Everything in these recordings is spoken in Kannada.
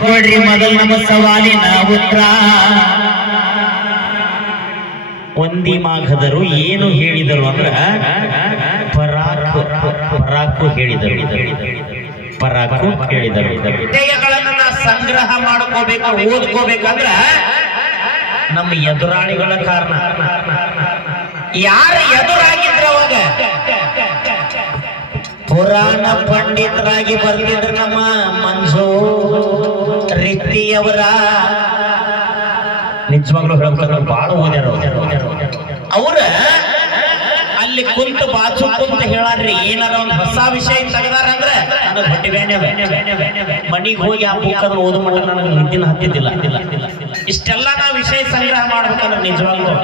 ಕೊಡ್ರಿ ಮೊದಲು ನಮ್ಮ ಸವಾಲಿನ ಉತ್ತರ. ಒಂದಿ ಮಾಘದರು ಏನು ಹೇಳಿದರು ಅಂದ್ರ ಪರಾಕು ಪರಾಕು ಹೇಳಿದರು. ಪರಾಕು ಹೇಳಿದರು ಸಂಗ್ರಹ ಮಾಡ್ಕೋಬೇಕು ಓದ್ಕೋಬೇಕಂದ್ರ ನಮ್ಮ ಎದುರಾಳಿಗಳ ಕಾರಣ. ಯಾರ ಎದುರಾಗಿದ್ರ ಅವಾಗ ಪುರಾಣ ಪಂಡಿತರಾಗಿ ಬರ್ತಿದ್ರು ನಮ್ಮ ಮಂಜು ರೀತಿಯವರ. ನಿಜವಾಗ್ಲೂ ಹೇಳ್ಬೇಕಂದ್ರೆ ಬಹಳ ಓದ್ಯಾರ ಅವ್ರ. ಅಲ್ಲಿ ಕುಂತ ಬಾಚು ಕುಂತ ಹೇಳಾರ್ರಿ ಏನಾರ ಒಂದು ಹೊಸ ವಿಷಯ ತೆಗದಾರ ಅಂದ್ರೆ ನನಗ್ ಹೊಟ್ಟೆ ಮನಿಗ್ ಹೋಗಿ ಆ ಬುಕ್ ಅದ್ರ ಓದು ಮಟ್ಟ ನನಗೆ ನಿಂತಿನ ಹತ್ತಿದ್ದಿಲ್ಲ. ಇಷ್ಟೆಲ್ಲ ನಾವು ವಿಷಯ ಸಂಗ್ರಹ ಮಾಡ್ಬೇಕಂದ್ರೆ ನಿಜವಾಗ್ಲೂ.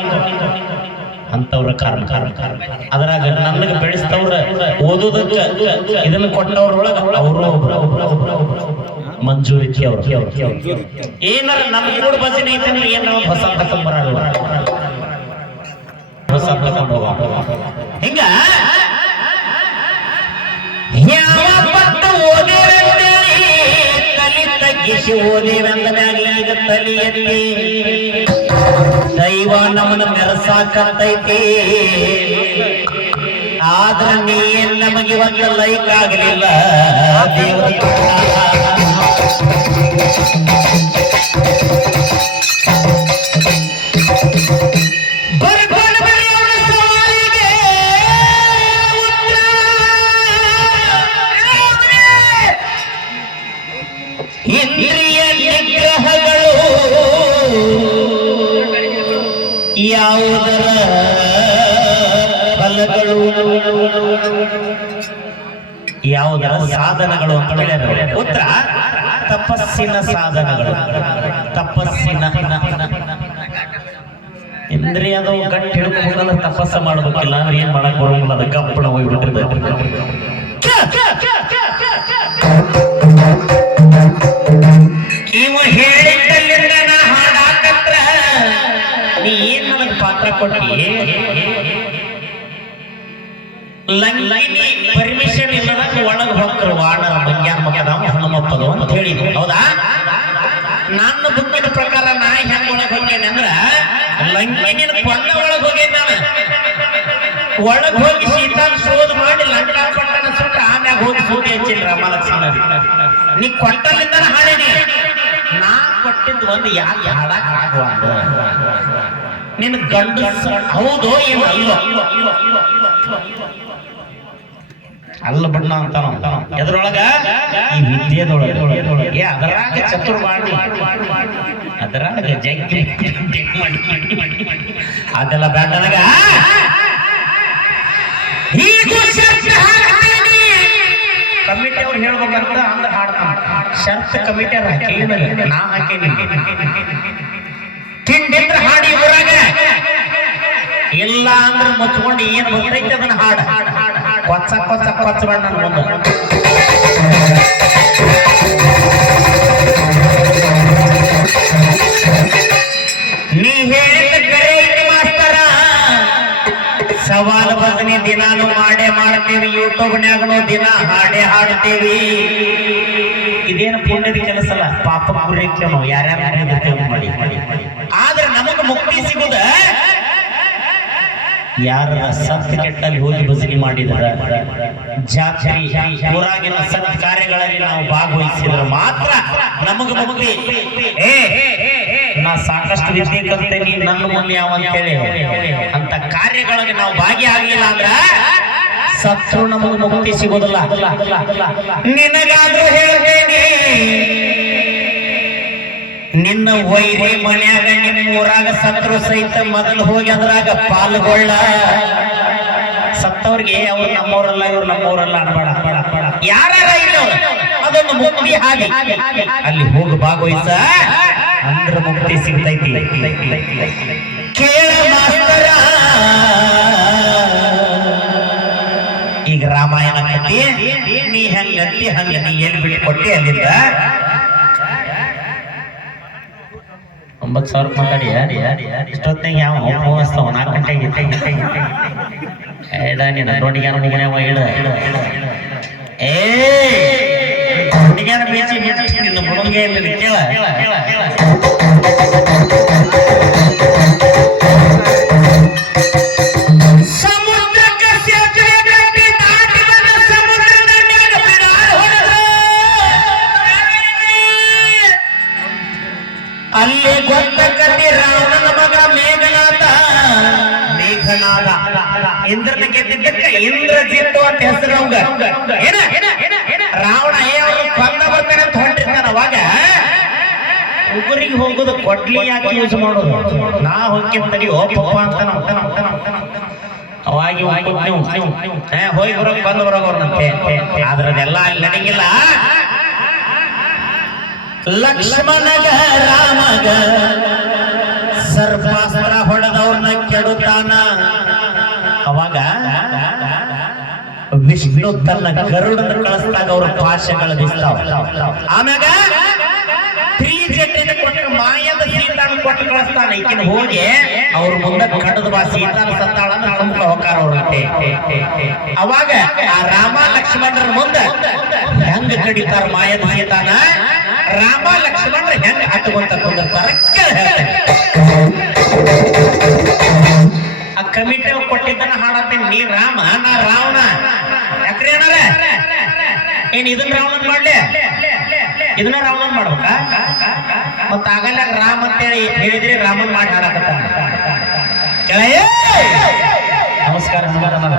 ಅಂತವ್ರ ಕಾರಣ ಕಾರಣ ಕಾರಣ ಅದ್ರಾಗ ನನಗೆ ಬೆಳೆಸ್ತವ್ರ ಓದೋದಕ್ಕ ಇದನ್ನ ಕೊಟ್ಟವ್ರೊಳಗ ಅವರು ಮಂಜು ಅವ್ರ. ಏನಾರ ನಮ್ಮ ಕೂಡ ಬಸಿನ ಐತಂದ್ರೆ ಏನ ಹೊಸ ತಕೊಂಡ್ ಬರಲ್ಲ ಹೊಸ ತಕೊಂಡ್ ಹೋಗ ಹಿಂಗ? ಯಾವ ಕಲಿತ ತಲಿ ತಗ್ಗಿಸಿ ಓದೇವೆಂದನಾಗಿ ಈಗ ತಲಿಯಲ್ಲಿ ದೈವ ನಮ್ಮನ್ನ ಮೆರೆಸಾಕತ್ತೈತಿ. ಆದ್ರ ನೀ ಏನ್ ನಮಗೆ ಒಂದು ಲೈಕ್ ಆಗಲಿಲ್ಲ. ಇಂದ್ರಿಯ ನಿಗ್ರಹಗಳು ಯಾವುದರ ಫಲಗಳು? ಯಾವುದರ ಸಾಧನಗಳು ಅಂತ. ಉತ್ತರ, ತಪಸ್ಸಿನ ಸಾಧನಗಳು. ತಪಸ್ಸಿನ ಇಂದ್ರಿಯದು ಗಟ್ಟಿ ಹಿಡ್ಕೊಂಡ್ರೆ ತಪಸ್ಸ ಮಾಡ್ಬೇಕಿಲ್ಲ ಅಂದ್ರೆ ಏನ್ ಮಾಡಕ್ ಬರೋಂಗಿಲ್ಲ ಅದು ಕಪ್ಪಣ ಹೋಗ್ಬಿಟ್ಟಿರ್ತದೆ ಕೊಟ್ಟಿ ಲಂಗಿನಿ ಪರ್ಮಿಷನ್ ಇಲ್ಲದಾಗ ಒಳಗೆ ಹೋಗ್ತಾರೆ ವಾಣರ ಮಂಗ್ಯಾನ ಮಗದ ಹನುಮಪ್ಪದು ಅಂತ ಹೇಳಿದ್ರು. ಹೌದಾ? ನನ್ನ ಬುಕ್ಕಿನ ಪ್ರಕಾರ ನಾ ಹೆಂಗ್ ಒಳಗೆ ಹೋಗ್ತೇನೆ ಅಂದ್ರ ಲಂಗಿನಿನ ಕೊಂಡ ಒಳಗೆ ಹೋಗೇನ್ ನಾನು. ಒಳಗೆ ಹೋಗಿ ಸೀತಾನ್ ಶೋಧ ಮಾಡಿ ಲಂಕಾ ಪಟ್ಟಣ ಸುಟ್ಟ ಆಮ್ಯಾಗ ಹೋಗಿ ಸೂಟಿ ಹಚ್ಚಿಲ್ಲ ರಾಮಲಕ್ಷ್ಮಣ ನೀ ಕೊಟ್ಟಲ್ಲಿಂದ ಹಾಡೇನಿ. ನಾ ಕೊಟ್ಟಿದ್ದು ಒಂದು ಯಾಕೆ ಹಾಡಕ್ ಆಗುವಂತ ನಿನ್ ಗಂಡ ಹೌದು ಅಲ್ಲೋ? ಬಣ್ಣ ಅಂತಾನ? ಎದ್ರೊಳಗ ಈ ವಿದ್ಯೆದೊಳಗ. ಅದರಾಗ ಮಾಡಿ ಅದರಾಗ ಜಗ್ಗಿ. ಅದೆಲ್ಲ ಬ್ಯಾಡ ನನಗ. ಕಮಿಟಿ ಅವ್ರು ಹೇಳ್ಬೇಕಂತ ಅಂದ್ರೆ ಹಾಡ್ತಾನ. ಶರ್ತ್ ಕಮಿಟಿ ಅವ್ರು ಹಾಕಿ. ನಾ ಹಾಕೀನಿ. ತಿಂಡಿಂದ್ರ ಹಾಡಿ ಊರಾಗ. ಇಲ್ಲ ಅಂದ್ರೆ ಮುಚ್ಕೊಂಡು ಏನ್ ಗೊತ್ತೈತೆ ಅದನ್ನ ಹಾಡು. ಕೊಚ್ಚ ಕೊಚ್ಚ ಕೊಚ್ಚ ಬೇಡ ಮುಂದೆ. ನೀ ಹೇಳಿದ ಕರೆ ಮಾಸ್ತರ. ಸವಾಲು ಬದನಿ ದಿನಾನು ಮಾಡೇ ಯೂಟ್ಯೂಬ್ ಯೂಟ್ಯೂಬ್ನ್ಯಾಗನು ದಿನ ಹಾಡೇ ಹಾಡ್ತೀವಿ. ಇದೇನು ಪುಣ್ಯದ ಕೆಲಸ ಅಲ್ಲ ಪಾಪ ಕುರಿಕ್ರಮ ಯಾರ್ಯಾರು ಮಾಡಿ. ಆದ್ರೆ ನಮಗ ಮುಕ್ತಿ ಸಿಗುದ ಯಾರ ಸತ್ ಕೆಟ್ಟಲ್ಲಿ ಹೋಗಿ ಭಜನೆ ಮಾಡಿದ್ರ? ಜಾತ್ರೆ, ಊರಾಗಿನ ಸತ್ ಕಾರ್ಯಗಳಲ್ಲಿ ನಾವು ಭಾಗವಹಿಸಿದ್ರೆ ಮಾತ್ರ ನಮಗ ಏ, ನಾ ಸಾಕಷ್ಟು ವಿದ್ಯೆ ಕಲ್ತೇನಿ, ನನ್ನ ಮುಂದೆ ಯಾವ ಅಂತೇಳಿ ಅಂತ ಕಾರ್ಯಗಳಲ್ಲಿ ನಾವು ಭಾಗಿಯಾಗಿಲ್ಲ ಅಂದ್ರ ಸತ್ರು ನಮಗ ಮುಕ್ತಿ ಸಿಗೋದಿಲ್ಲ. ನಿನಗಾದ್ರೂ ಹೇಳ್ತೇನೆ ನಿನ್ನ ವೈರಿ ಮನ್ಯಾಗ ನಿನ್ನ ಊರಾಗ ಸತ್ರು ಸಹಿತ ಮೊದಲು ಹೋಗಿ ಅದ್ರಾಗ ಪಾಲ್ಗೊಳ್ಳ. ಸತ್ತವ್ರಿಗೆ ಅವ್ರು ನಮ್ಮವರಲ್ಲ ಇವ್ರು ನಮ್ಮವರಲ್ಲ ಅನ್ಬೇಡ. ಯಾರ ಅದೊಂದು ಮುಕ್ತಿ ಹಾಗೆ. ಅಲ್ಲಿ ಹೋಗಿ ಭಾಗವಹಿಸ. ಅಂದ್ರ ಮುಕ್ತಿ ಸಿಗ್ತೈತಿ. ಕೇಳ ಮಾಸ್ತರ. ಈಗ ರಾಮಾಯಣ ಕಟ್ಟಿ ನೀ ಹೆಂಗಂತಿ, ಹಂಗ ನೀ ಎಲ್ಲಿ ಬಿಳಿ ಕೊಟ್ಟಿ ಅಲ್ಲಿಂದ? ಒಂಬತ್ತು ಸಾವಿರ ಮಾತಾಡಿ, ಯಾರು ಯಾರಿ? ಯಾರು ಇಷ್ಟೊತ್ತಿನಾಗ ಯಾವ ಹೋಗಸ್ತವ ನಾಲ್ಕು ಗಂಟೆಗೆ ಇತ್ತೆ ಇತ್ತೆ ಇತ್ತೆ ಹೇಳ ನೀನು ರೋಡಿಗೆ ರೋಡಿಗೆ ಹೇಳ ಏ ಹುಡುಗಿಯಾರ ಬೀಚಿ ಬೀಚಿ ಮುಳುಂಗೆ ಇಲ್ಲ ಕೇಳ. ಸಮುದ್ರಕ್ಕೆ ಮೇಘನಾಥ ಇಂದ್ರನ ಗೆದ್ದಿದ್ದಕ್ಕೆ ಇಂದ್ರಜಿತ್ತು ಅಂತ ಹೆಸರು ರಾವಣ ಕೊಂದ ಬರ್ತಾನೆ ಅಂತ ಹೊಂಟಿರ್ತಾನ ಉಗುರಿಗೆ ಹೋಗೋದು ಕೊಡ್ಲಿ ಯಾಕೆ ಯೂಸ್ ಮಾಡೋದು? ನಾ ಹೋಗ್ತೀನಿ ನೀವು. ಏ, ಹೋಗಿ ಬರೋಕ್ ಬಂದು ಬರೋಗವ್ರನಂತೆ ಆದ್ರದೆಲ್ಲ ಅಲ್ಲಿ ನಡೆಗಿಲ್ಲ. ಲಕ್ಷ್ಮಣಗ ರಾಮಗ ವಿಷ್ಣು ತನ್ನ ಗರುಡನ ಕಳಿಸಿದಾಗ ಅವ್ರ ಪಾಶಗಳು ಬಿಸ್ತಾವ ಆಮ್ಯಾಗ ತ್ರಿಜಟಿನ ಕೊಟ್ಟ ಮಾಯದ ಸೀತಾನ ಕೊಟ್ಟು ಕಳಿಸ್ತಾನ. ಈಕಿನ ಹೋಗಿ ಅವ್ರ ಮುಂದೆ ಕಟ್ಟದ ಬಾ ಸೀತಾನ ಸತ್ತಾಳ ನಮ್ಗೆ ಹೋಗಾರ ಅವ್ರಂತೆ ಅವಾಗ ಆ ರಾಮ ಲಕ್ಷ್ಮಣರ ಮುಂದೆ ಹೆಂಗ್ ಕಡಿತಾರ ಮಾಯದ ಸೀತಾನ? ರಾಮ ಲಕ್ಷ್ಮಣರ ಹೆಂಗ್ ಹಟ್ಟುವಂತ ಕುಂದಿರ್ತಾರ? ಆ ಕಮಿಟಿ ಕೊಟ್ಟಿದ್ದನ್ನ ಹಾಡತ್ತೇನೆ ನೀ ರಾಮ, ನಾ ರಾವಣ. ಅಣ್ಣಾರ ಏನ್ ಇದನ್ನ ರಾವಣನ್ ಮಾಡ್ಲಿ? ಇದನ್ನ ರಾವಣನ್ ಮಾಡ್ಬೇಕಾ? ಮತ್ತ ಆಗಲ್ಲ ರಾಮ್ ಅಂತ ಹೇಳಿ ಹೇಳಿದ್ರೆ ರಾಮನ್ ಮಾಡಿ ಹಾಡಕತ್ತ ಕೆಳಗೆ ನಮಸ್ಕಾರ ನಮಸ್ಕಾರ.